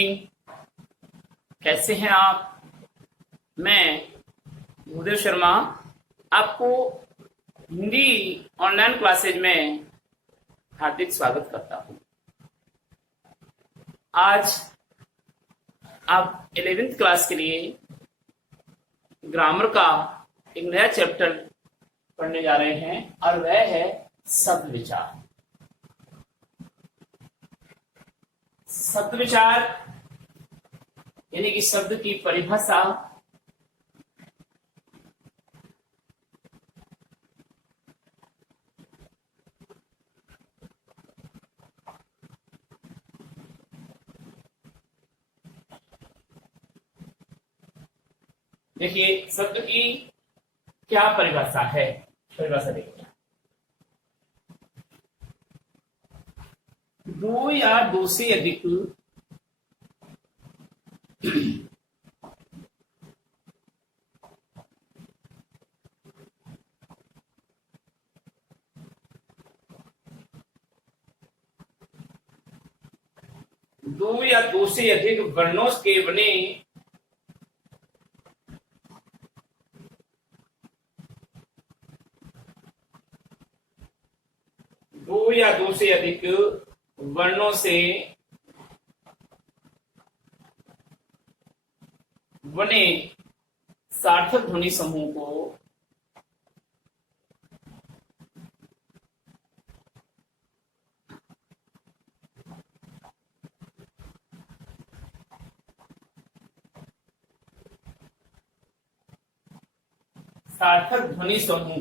Morning. कैसे हैं आप? मैं भूदेव शर्मा आपको हिंदी ऑनलाइन क्लासेज में हार्दिक स्वागत करता हूं। आज आप 11th क्लास के लिए ग्रामर का एक नया चैप्टर पढ़ने जा रहे हैं और वह है शब्द विचार। शब्द विचार यानी कि शब्द की परिभाषा। देखिए शब्द की क्या परिभाषा है। परिभाषा देखिए, दो या दो से अधिक दो या दो से अधिक वर्णों के बने दो या दो से अधिक वर्णों से बने सार्थक ध्वनि समूह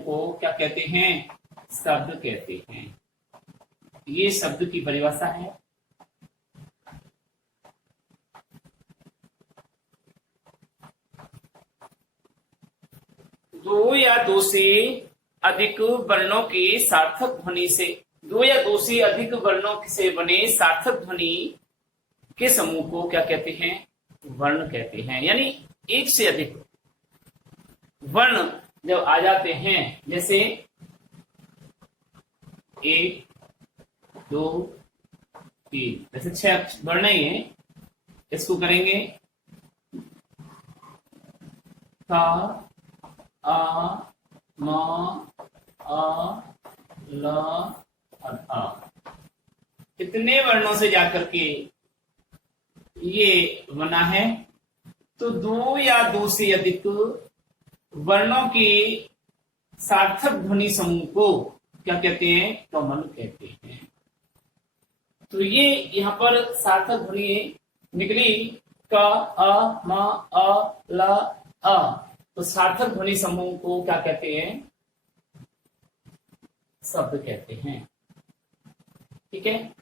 को क्या कहते हैं? शब्द कहते हैं। ये शब्द की परिभाषा है। दो या दो से अधिक वर्णों के सार्थक ध्वनि से दो या दो से अधिक वर्णों से बने सार्थक ध्वनि के समूह को क्या कहते हैं? वर्ण कहते हैं। यानी एक से अधिक वर्ण जब आ जाते हैं, जैसे एक, दो, तीन, जैसे 6 वर्ण ही है। इसको करेंगे का, आ, म, अ, ल और आ। कितने वर्णों से जाकर के ये बना है? तो दो या दो से अधिक वर्णों के सार्थक ध्वनि समूह को क्या कहते हैं? कमल कहते हैं। तो ये यहां पर सार्थक ध्वनि निकली क, अ, म, अ, ल, अ। तो सार्थक ध्वनि समूह को क्या कहते हैं? शब्द कहते हैं। ठीक है।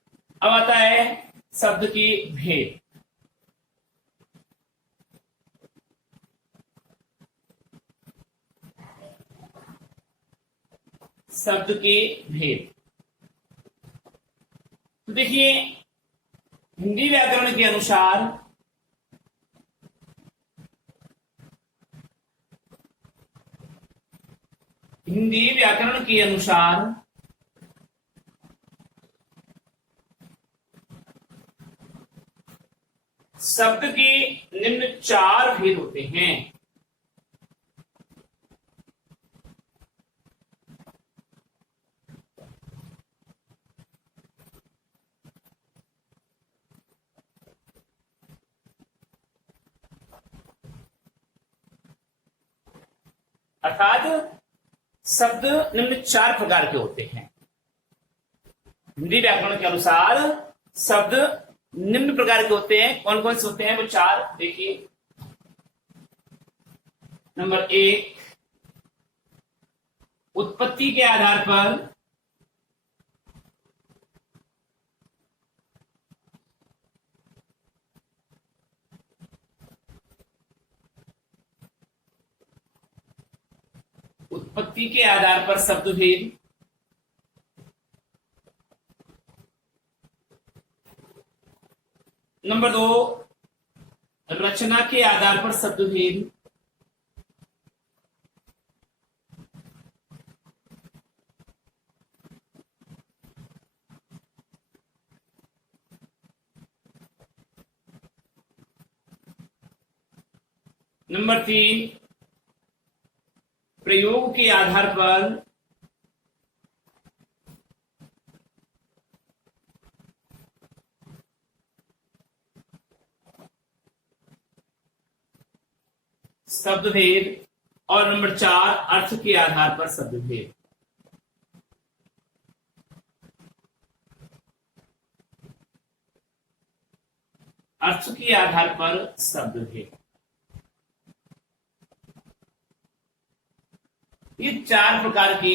अब आता है शब्द की भेद। शब्द के भेद तो देखिए, हिंदी व्याकरण के अनुसार शब्द के निम्न 4 भेद होते हैं। अर्थात शब्द निम्न 4 प्रकार के होते हैं। हिंदी व्याकरण के अनुसार शब्द निम्न प्रकार के होते हैं। कौन कौन से होते हैं? वो 4 देखिए। नंबर 1, उत्पत्ति के आधार पर शब्द भेद। नंबर 2, रचना के आधार पर शब्द भेद। नंबर 3, प्रयोग के आधार पर शब्दभेद। और नंबर 4, अर्थ के आधार पर शब्दभेद। अर्थ के आधार पर शब्दभेद, ये 4 प्रकार के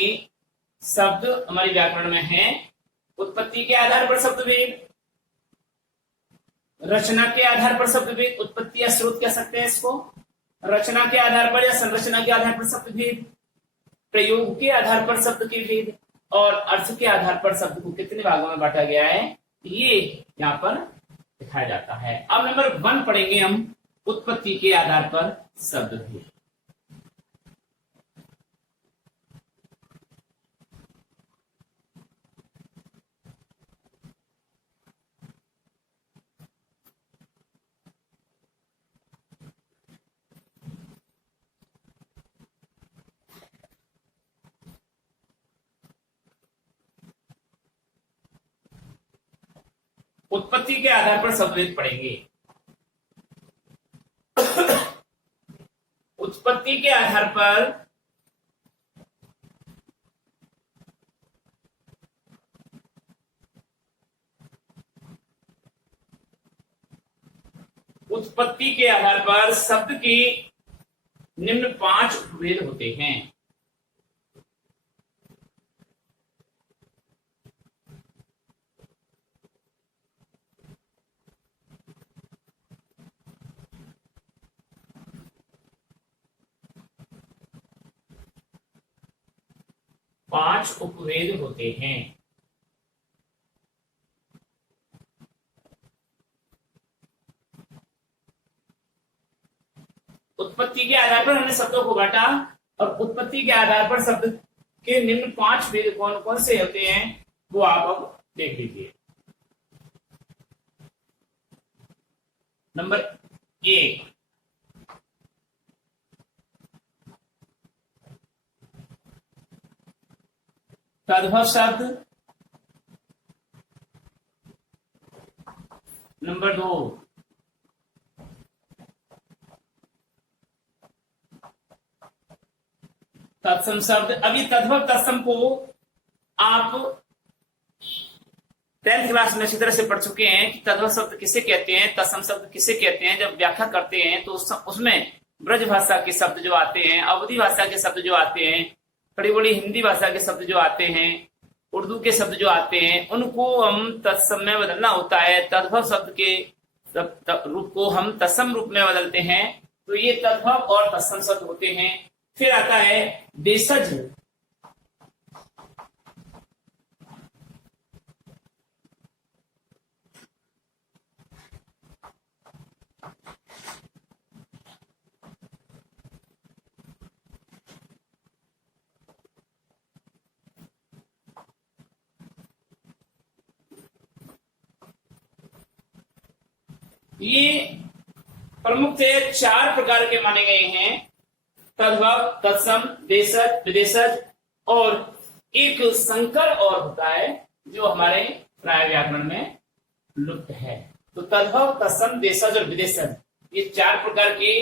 शब्द हमारे व्याकरण में हैं। उत्पत्ति के आधार पर शब्दभेद, रचना के आधार पर शब्दभेद, उत्पत्ति या स्रोत कह सकते हैं इसको, रचना के आधार पर या संरचना के आधार पर शब्दभेद, प्रयोग के आधार पर शब्द के भेद, और अर्थ के आधार पर शब्द को कितने भागों में बांटा गया है ये यहाँ पर दिखाया जाता है। अब नंबर 1 पढ़ेंगे हम, उत्पत्ति के आधार पर शब्दभेद। उत्पत्ति के आधार पर शब्दभेद पढ़ेंगे। उत्पत्ति के आधार पर शब्द के निम्न 5 उपभेद होते हैं। पांच उपभेद होते हैं। उत्पत्ति के आधार पर हमने शब्दों को बांटा, और उत्पत्ति के आधार पर शब्द के निम्न 5 भेद कौन कौन से होते हैं वो आप अब देख लीजिए। नंबर 1, तद्भव शब्द। नंबर 2, तत्सम शब्द। अभी तद्भव तत्सम को आप 10th क्लास में अच्छी तरह से पढ़ चुके हैं कि तद्भव शब्द किसे कहते हैं, तत्सम शब्द किसे कहते हैं। जब व्याख्या करते हैं तो उसमें ब्रज भाषा के शब्द जो आते हैं, अवधी भाषा के शब्द जो आते हैं, बड़ी बड़ी हिंदी भाषा के शब्द जो आते हैं, उर्दू के शब्द जो आते हैं, उनको हम तत्सम में बदलना होता है। तद्भव शब्द के रूप को हम तत्सम रूप में बदलते हैं। तो ये तद्भव और तत्सम शब्द होते हैं। फिर आता है देशज। ये प्रमुख से 4 प्रकार के माने गए हैं, तद्भव, तत्सम, देशज, विदेशज, और एक संकर और होता है जो हमारे प्राय व्याकरण में लुप्त है। तो तद्भव, तत्सम, देशज और विदेशज, ये 4 प्रकार के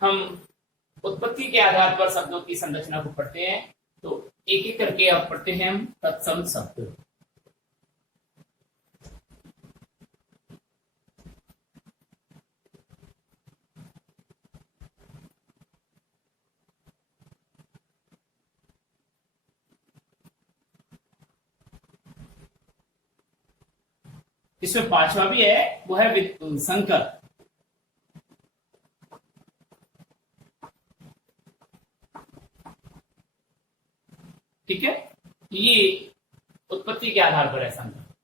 हम उत्पत्ति के आधार पर शब्दों की संरचना को पढ़ते हैं। तो एक एक करके अब पढ़ते हैं हम तत्सम शब्द। इसमें 5वां भी है, वो है संकर। ठीक है, ये उत्पत्ति के आधार पर है संकर।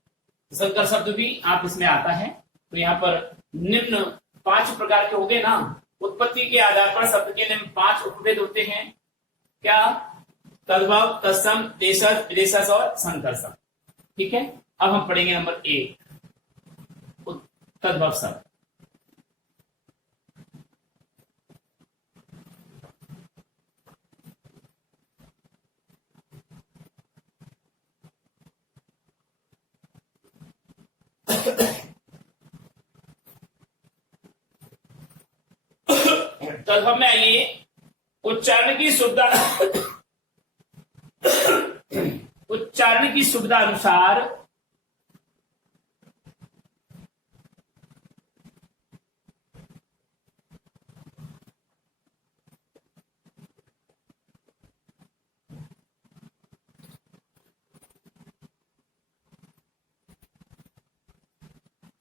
संकर शब्द भी आप इसमें आता है। तो यहाँ पर निम्न 5 प्रकार के हो गए ना। उत्पत्ति के आधार पर शब्द के निम्न 5 उपभेद होते हैं। क्या? तद्भव, तत्सम, देशज, विदेशज और संकर शब्द। ठीक है, अब हम पढ़ेंगे नंबर 1, तद्भव शब्द। तद्भव में आइए, उच्चारण की सुविधा उच्चारण की सुविधा अनुसार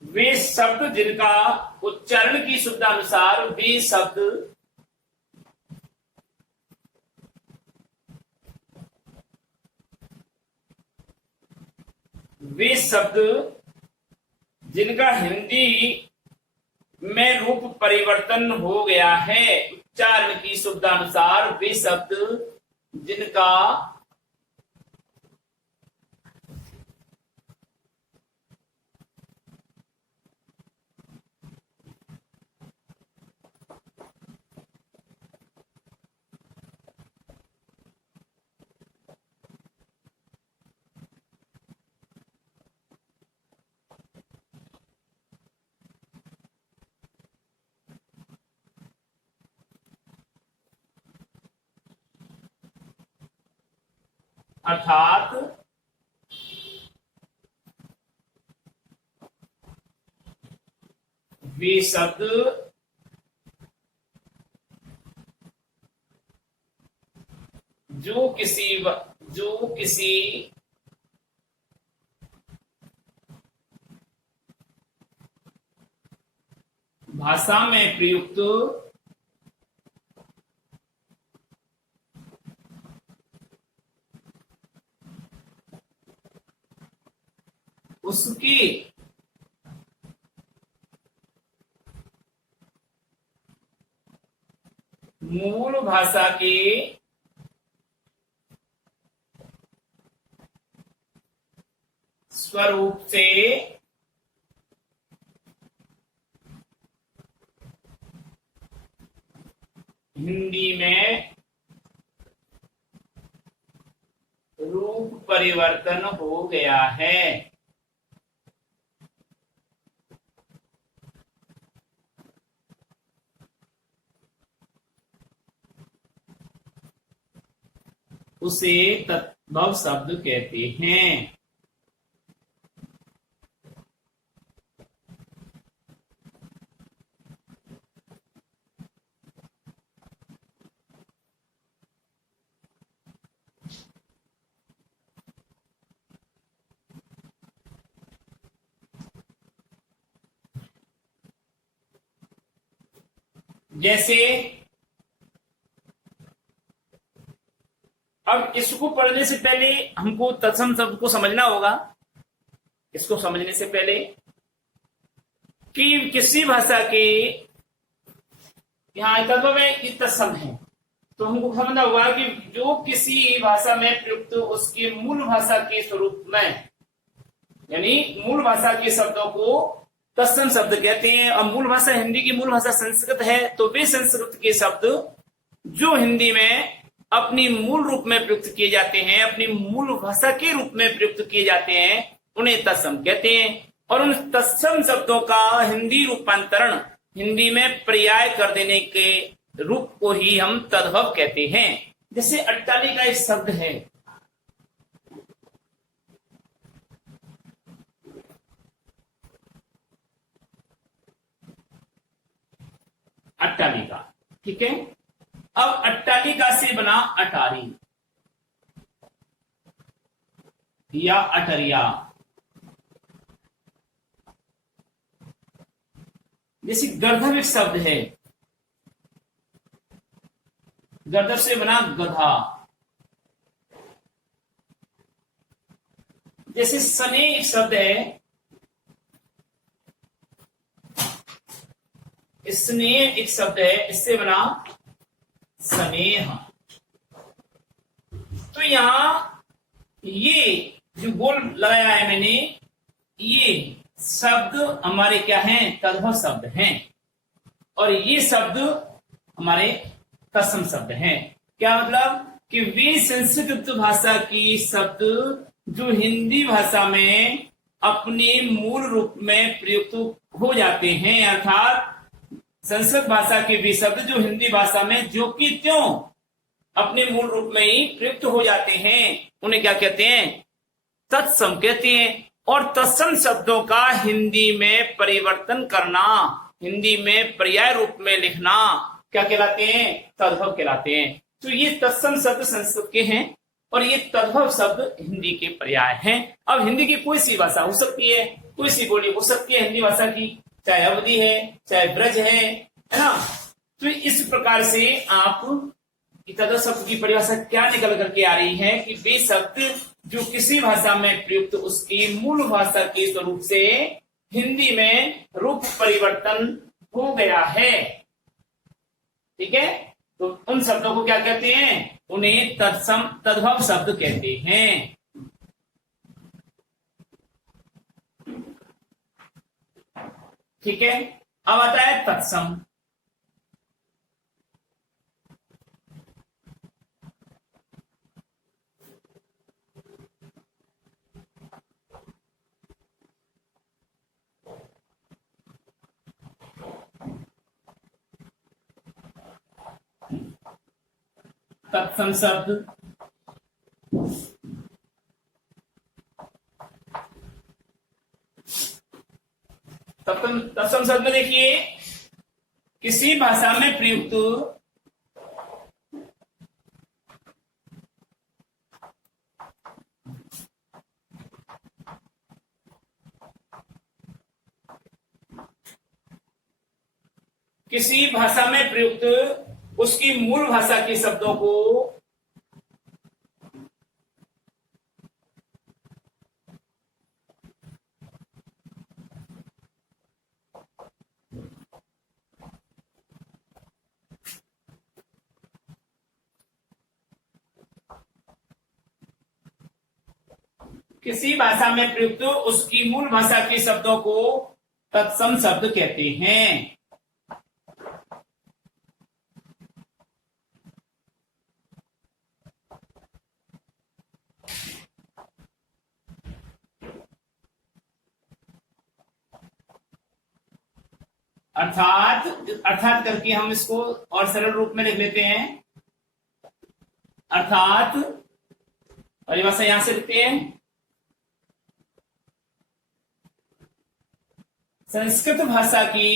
वे शब्द जिनका उच्चारण की सुविधा अनुसार वे शब्द जिनका हिंदी में रूप परिवर्तन हो गया है, उच्चारण की सुविधा अनुसार वे शब्द जिनका अर्थात वे शब्द जो किसी भाषा में प्रयुक्त उसकी मूल भाषा के स्वरूप से हिंदी में रूप परिवर्तन हो गया है। उसे तद्भव शब्द कहते हैं। जैसे अब इसको पढ़ने से पहले हमको तत्सम शब्द को समझना होगा। इसको समझने से पहले कि किसी भाषा के यहाँ तत्व में ये तत्सम है, तो हमको समझना होगा कि जो किसी भाषा में प्रयुक्त उसके मूल भाषा के स्वरूप में, यानी मूल भाषा के शब्दों को तत्सम शब्द कहते हैं। और मूल भाषा हिंदी की मूल भाषा संस्कृत है, तो वे संस्कृत के शब्द जो हिंदी में अपनी मूल रूप में प्रयुक्त किए जाते हैं, अपनी मूल भाषा के रूप में प्रयुक्त किए जाते हैं, उन्हें तत्सम कहते हैं। और उन तत्सम शब्दों का हिंदी रूपांतरण, हिंदी में पर्याय कर देने के रूप को ही हम तद्भव कहते हैं। जैसे अट्टालिका एक शब्द है, अट्टालिका, ठीक है। अब अट्टालिका से बना अटारी या अटरिया। जैसे गर्दभ एक शब्द है, गर्दभ से बना गधा। जैसे स्नेह एक शब्द है, स्नेह एक शब्द है, इससे बना स्नेह। तो यहां ये जो गोल लगाया है मैंने, ये शब्द हमारे क्या हैं? तद्भव शब्द हैं। और ये शब्द हमारे तत्सम शब्द हैं। क्या मतलब कि वे संस्कृत भाषा की शब्द जो हिंदी भाषा में अपने मूल रूप में प्रयुक्त हो जाते हैं, अर्थात संस्कृत भाषा के वे शब्द जो हिंदी भाषा में जो कि त्यों अपने मूल रूप में ही प्रयुक्त हो जाते हैं, उन्हें क्या कहते हैं? तत्सम कहते हैं। और तत्सम शब्दों का हिंदी में परिवर्तन करना, हिंदी में पर्याय रूप में लिखना क्या कहलाते हैं? तद्भव कहलाते हैं। तो ये तत्सम शब्द संस्कृत के हैं और ये तद्भव शब्द हिंदी के पर्याय हैं। अब हिंदी की कोई सी भाषा हो सकती है, कोई सी बोली हो सकती है हिंदी भाषा की, चाहे अवधि है, चाहे ब्रज है ना। तो इस प्रकार से आप तद्भव शब्द की परिभाषा क्या निकल करके आ रही है कि वे शब्द जो किसी भाषा में प्रयुक्त उसकी मूल भाषा के स्वरूप से हिंदी में रूप परिवर्तन हो गया है। ठीक है, तो उन शब्दों को क्या कहते हैं? उन्हें तद्भव शब्द कहते हैं। ठीक है, अब आता है तत्सम। तत्सम शब्द तत्सम शब्द में देखिए, किसी भाषा में प्रयुक्त किसी भाषा में प्रयुक्त उसकी मूल भाषा के शब्दों को किसी भाषा में प्रयुक्त उसकी मूल भाषा के शब्दों को तत्सम शब्द कहते हैं। अर्थात अर्थात करके हम इसको और सरल रूप में लिख लेते हैं। अर्थात परिभाषा यहां से लिखते हैं, संस्कृत भाषा की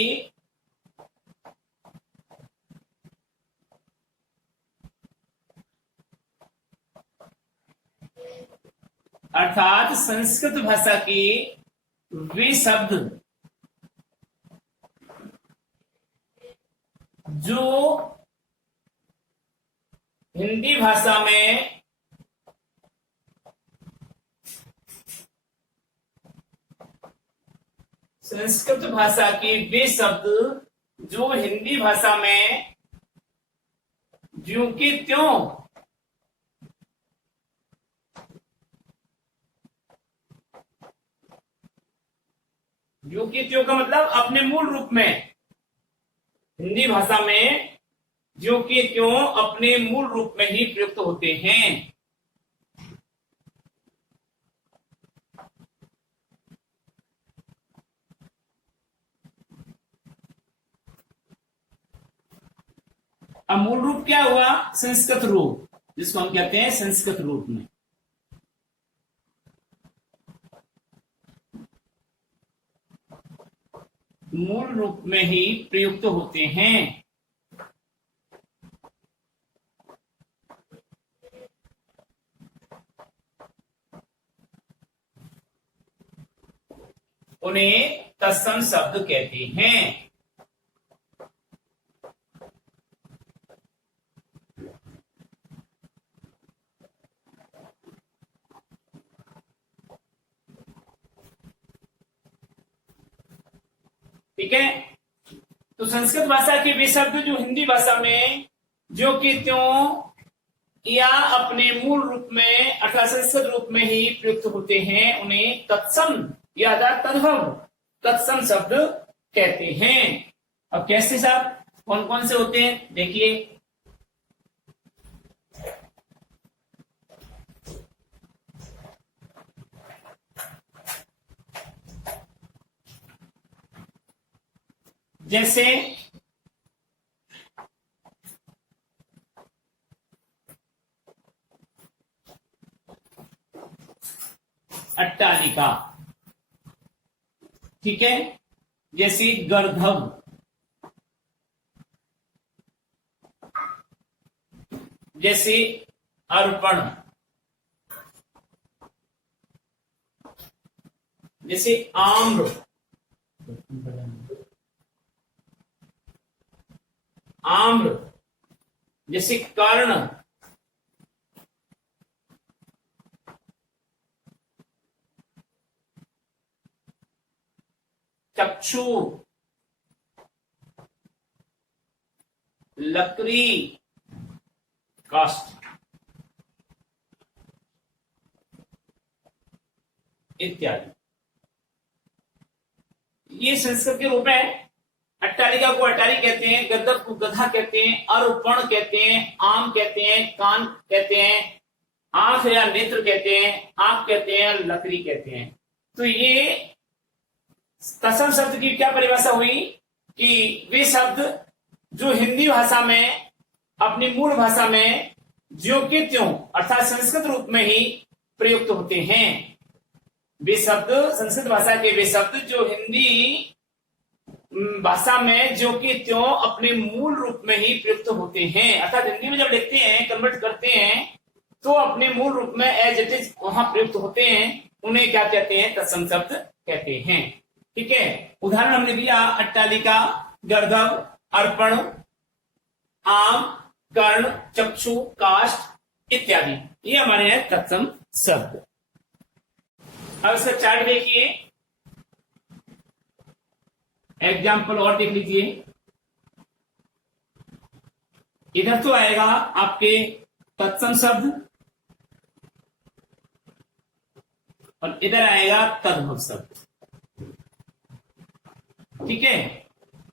अर्थात संस्कृत भाषा की वे शब्द जो हिंदी भाषा में संस्कृत भाषा के वे शब्द जो हिंदी भाषा में ज्यों के त्यों ज्यों के त्यों का मतलब अपने मूल रूप में हिंदी भाषा में ज्यों के त्यों अपने मूल रूप में ही प्रयुक्त होते हैं। अब मूल रूप क्या हुआ? संस्कृत रूप, जिसको हम कहते हैं संस्कृत रूप में। मूल रूप में ही प्रयुक्त होते हैं। उन्हें तत्सम शब्द कहते हैं। ठीक है, तो संस्कृत भाषा के वे शब्द जो हिंदी भाषा में जो कि त्यों या अपने मूल रूप में अर्थात संस्कृत रूप में ही प्रयुक्त होते हैं, उन्हें तत्सम या तद्भव तत्सम शब्द कहते हैं। अब कैसे साहब, कौन कौन से होते हैं देखिए। जैसे अट्टालिका, ठीक है, जैसे गर्धव, जैसे अर्पण, जैसे आम्र, आम्र, जैसे कर्ण, चक्षु, लकड़ी, काष्ठ इत्यादि। ये संस्कृत के रूप है। अट्टालिका को अटारी कहते हैं, गद्दर को गधा कहते हैं, अर्पण कहते हैं, आम कहते हैं, कान कहते हैं, आंख या नेत्र कहते हैं, आंख कहते हैं, लकड़ी कहते हैं। तो ये तत्सम शब्द की क्या परिभाषा हुई कि वे शब्द जो हिंदी भाषा में अपनी मूल भाषा में ज्यों के त्यों अर्थात संस्कृत रूप में ही प्रयुक्त होते हैं। वे शब्द संस्कृत भाषा के वे शब्द जो हिंदी भाषा में ज्यों के त्यों अपने मूल रूप में ही प्रयुक्त होते हैं, अर्थात हिंदी में जब लिखते हैं, कन्वर्ट करते हैं, तो अपने मूल रूप में एज इट इज वहां प्रयुक्त होते हैं। उन्हें क्या कहते हैं? तत्सम शब्द कहते हैं। ठीक है, उदाहरण हमने दिया अट्टालिका, गर्दभ, अर्पण, आम, कर्ण, चक्षु, काष्ठ इत्यादि, ये हमारे हैं तत्सम शब्द। अब इसका चार्ट देखिए, एग्जाम्पल और देख लीजिए। इधर तो आएगा आपके तत्सम शब्द और इधर आएगा तद्भव शब्द। ठीक है,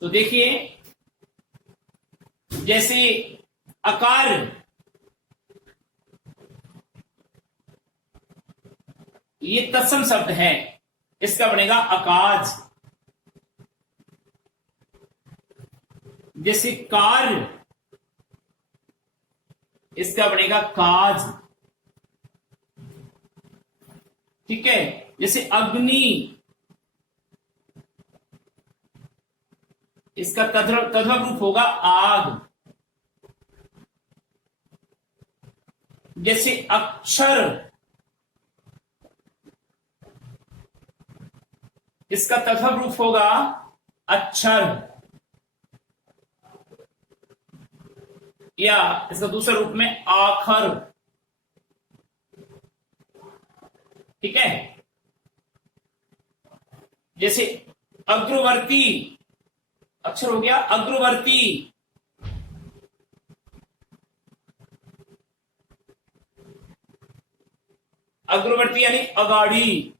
तो देखिए जैसे अकार, ये तत्सम शब्द है, इसका बनेगा अकाज। जैसे कार्य, इसका बनेगा काज। ठीक है, जैसे अग्नि, इसका तद्भव रूप होगा आग। जैसे अक्षर, इसका तद्भव रूप होगा अक्षर, या इसका दूसरा रूप में आखर। ठीक है, जैसे अग्रवर्ती, अक्षर हो गया अग्रवर्ती, अग्रवर्ती यानी अगाड़ी।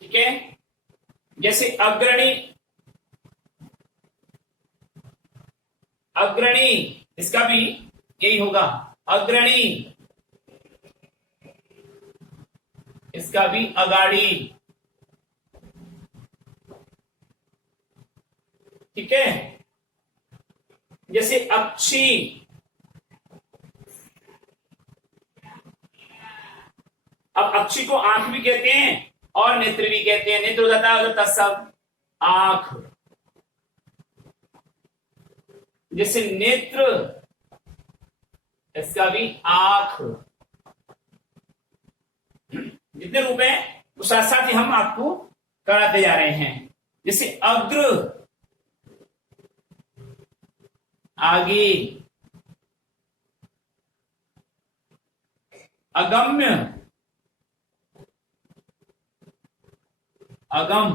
ठीक है, जैसे अग्रणी, अग्रणी, इसका भी यही होगा अग्रणी, इसका भी अगाड़ी। ठीक है, जैसे अक्षी, अब अक्षी को आंख भी कहते हैं और नेत्र भी कहते हैं। नेत्र हो जाता है तत्सम आंख। जैसे नेत्र, इसका भी आंख। जितने रूप है वो साथ साथ ही हम आपको कराते जा रहे हैं। जैसे अग्र, आगे, अगम्य, अगम,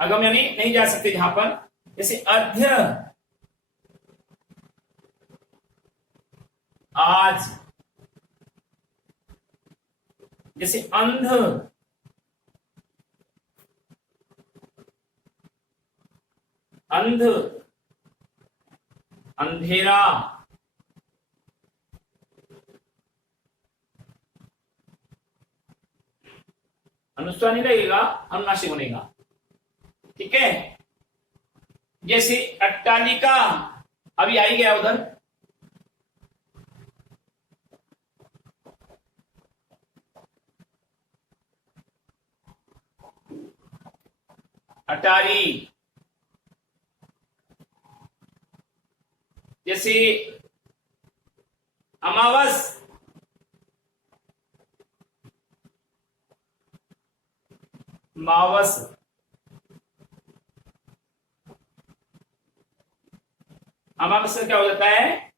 अगम यानी नहीं जा सकते जहां पर। जैसे अध्य, आज। जैसे अंध, अंध, अंधेरा। अनुस्वार नहीं लगेगा, अनुनासिक बनेगा। ठीक है, जैसे अट्टालिका अभी आई गया उधर, अटारी, जैसे अमावस, मावस, अमावस का क्या हो जाता है,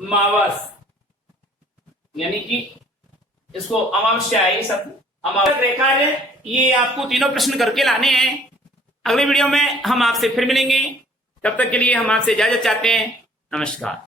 मावस, यानी कि इसको अमावस्या है, ये सब अमावस रेखा है। ये आपको तीनों प्रश्न करके लाने हैं। अगले वीडियो में हम आपसे फिर मिलेंगे, तब तक के लिए हम आपसे इजाजत चाहते हैं। नमस्कार।